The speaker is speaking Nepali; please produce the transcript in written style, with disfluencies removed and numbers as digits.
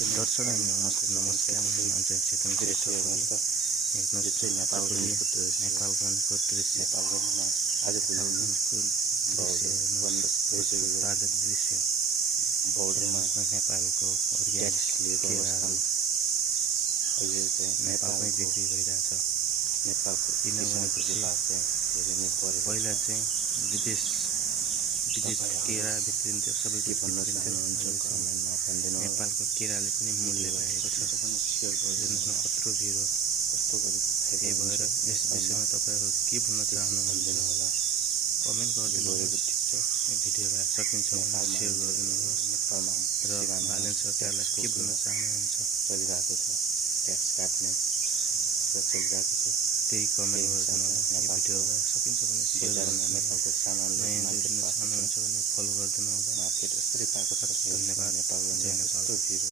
दर्शक नमस्कार म चेतन श्रेष्ठ हेर्नुहोस् नेपालगञ्जको दृश्य आजको दृश्य हेर्नुहोस् ताजा दृश्य बोर्डरमा नेपालको अर्ग्यानिक केराहरू नेपालमै बिक्री भइरहेछ। किनभने पहिला चाहिँ विदेश केरा भित्रिन्थ्यो, सबै भित्रिन्थ्यो। नेपालको केराले पनि मूल्य भएको छ। हेर्नुहोस् न कत्रो भिड हो। त्यही भएर यस विषयमा तपाईँहरू के भन्न चाहनुहुन्छ कमेन्ट गरिदिनुहोस्। यो भिडियोलाई सकिन्छ भने सेयर गरिदिनुहोस् र बालेन सरकारलाई के भन्न चाहनुहुन्छ त्यही कमेन्ट गरिदिनु होला। यो भिडियोलाई सकिन्छ भने सेयर गरिदिनु होला। नयाँ जोडिन चाहनुहुन्छ भने फलो गरिदिनु होला। धन्यवाद। जय नेपाल।